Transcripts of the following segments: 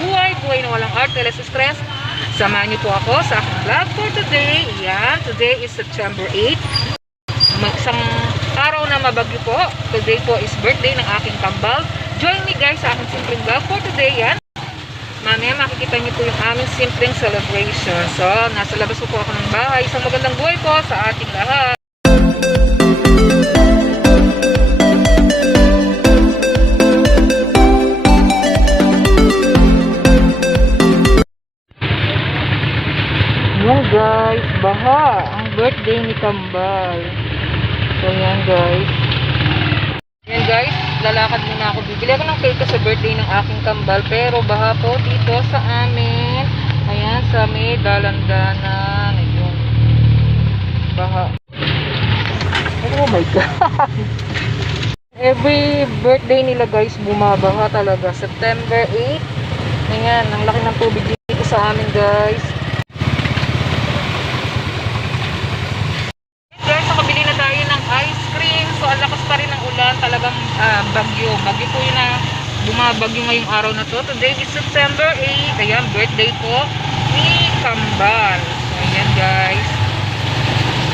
buhay, buhay na walang art, less stress. Samahan niyo po ako sa aking vlog for today. Yan, today is September 8. Isang araw na mabagyo po. Today po is birthday ng aking kambal. Join me guys sa aking simpleng vlog for today. Yan. Mamaya makikita niyo po yung aming simpleng celebration. So, nasa labas po ako ng bahay. Isang magandang buhay po sa ating lahat. Yan guys, baha ang birthday ni Kambal. So yan guys. Yan guys, lalakad muna ako. Bibili ako ng cake sa birthday ng aking Kambal. Pero baha po dito sa amin. Ayan, sa may dalandanan. Ayun. Baha. Oh my God. Every birthday nila guys, bumabaha talaga. September 8. Ayan, ang laki ng tubig dito sa amin guys. Ice cream. So, ang lakas pa rin ng ulan. Talagang bagyo. Bagyo po yun na bumabagyo ngayong araw na to. Today is September 8. Ayan, birthday po ni Kambal. So, ayan guys.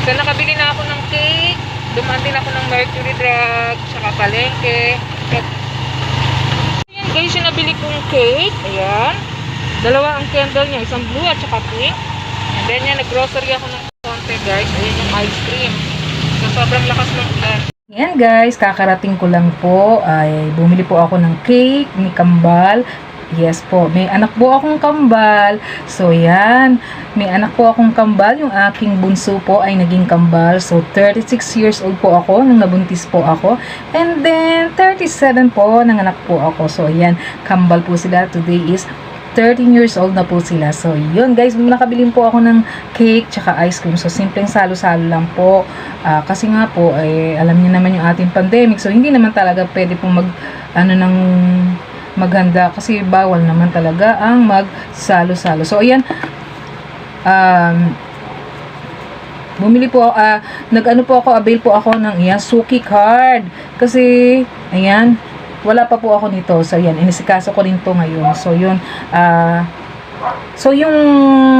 So, nakabili na ako ng cake. Dumaan din ako ng Mercury Drug. Tsaka palengke. Ayan guys, yung nabili kong cake. Ayan. Dalawa ang candle niya. Isang blue at tsaka pink. And then yan, nag-grocery ako ng konti guys. Ayan yung ice cream. So, sobrang lakas ng ulan. Yan guys, kakarating ko lang po. Ay, bumili po ako ng cake ni Kambal. Yes po, may anak po akong kambal. So yan, may anak po akong kambal. Yung aking bunso po ay naging kambal. So 36 years old po ako nung nabuntis po ako. And then 37 po nanganak po ako. So yan, kambal po sila. Today is 13 years old na po sila. So, yun guys, nakabili po ako ng cake tsaka ice cream. So, simpleng salo-salo lang po. Kasi nga po, alam niyo naman yung ating pandemic. So, hindi naman talaga pwede pong maghanda. Kasi bawal naman talaga ang magsalo-salo. So, ayan. Bumili po ako, avail po ako ng Suki card. Kasi, ayan, wala pa po ako nito. So, yan. Inisikaso ko rin to ngayon. So, yun. So, yung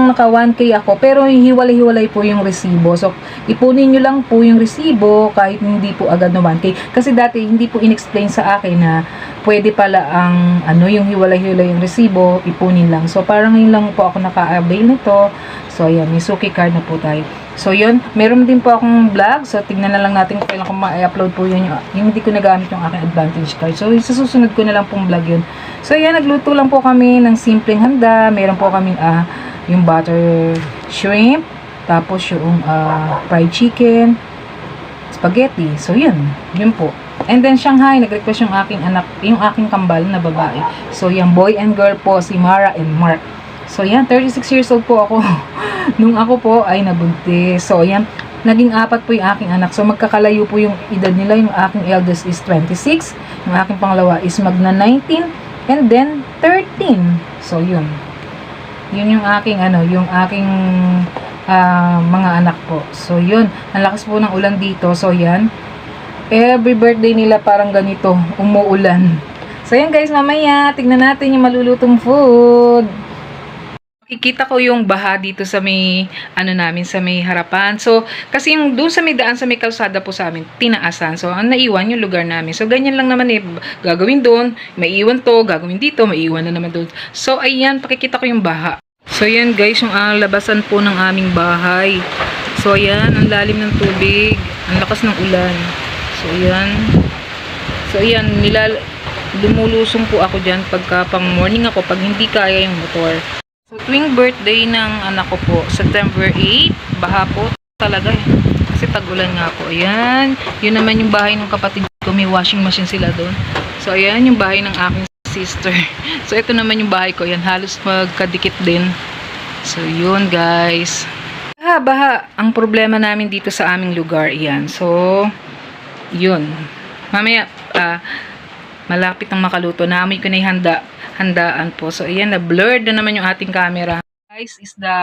naka 1K ako. Pero, hiwalay-hiwalay po yung resibo. So, ipunin nyo lang po yung resibo kahit hindi po agad na 1K. Kasi dati, hindi po in-explain sa akin na pwede pala ang, yung hiwalay-hiwalay yung resibo, ipunin lang. So, parang ngayon lang po ako naka-avail nito. So, ayan. May Suki card na po tayo. So, yun. Meron din po akong vlog. So, tignan na lang natin kung kailan ko ma-upload po yun. Yung hindi ko nagamit yung aking advantage card. So, sa susunod ko na lang pong vlog yun. So, yan. Nagluto lang po kami ng simpleng handa. Meron po kami yung butter shrimp. Tapos, yung fried chicken. Spaghetti. So, yun. Yun po. And then, Shanghai. Nag-request yung aking anak, yung aking kambal na babae. So, yung boy and girl po, si Mara and Mark. So, yan, 36 years old po ako. Nung ako po ay nabuntis. So, yan, naging 4 po yung aking anak. So, magkakalayo po yung edad nila. Yung aking eldest is 26. Yung aking pangalawa is magna 19. And then, 13. So, yun. Yun yung aking, yung aking mga anak po. So, yun. Ang lakas po ng ulan dito. So, yan. Every birthday nila parang ganito. Umuulan. So, yan guys. Mamaya, tignan natin yung malulutong food. Kikita ko yung baha dito sa may, namin, sa may harapan. So, kasi yung doon sa may daan, sa may kalsada po sa amin, tinaasan. So, ang naiwan yung lugar namin. So, ganyan lang naman gagawin doon, maiiwan to, gagawin dito, maiiwan na naman doon. So, ayan, pakikita ko yung baha. So, ayan guys, yung labasan po ng aming bahay. So, ayan, ang lalim ng tubig, ang lakas ng ulan. So, ayan. So, ayan, lumulusong po ako dyan pagka pang morning ako, pag hindi kaya yung motor. So, tuwing birthday ng anak ko po, September 8, baha po talaga kasi tag-ulan nga po. Ayan, yun naman yung bahay ng kapatid ko, may washing machine sila doon. So, ayan yung bahay ng aking sister. So, ito naman yung bahay ko. Ayan, halos magkadikit din. So, yun guys. Baha. Ang problema namin dito sa aming lugar, ayan. So, yun. Mamaya, malapit ng makaluto. Naamoy ko na yung handaan po. So, ayan, na-blurred na naman yung ating camera. Guys, is the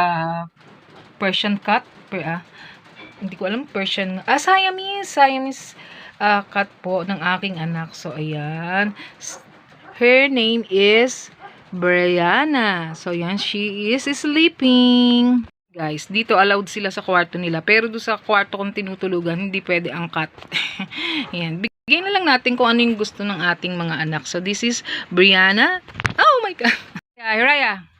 Persian cat. Hindi ko alam, Persian. Siamese cat po ng aking anak. So, ayan. Her name is Brianna. So, yan, she is sleeping. Guys, dito allowed sila sa kwarto nila. Pero doon sa kwarto kong tinutulugan, hindi pwede angkat. Yan. Bigay na lang natin kung ano yung gusto ng ating mga anak. So, this is Brianna. Oh my God. Yeah, Raya.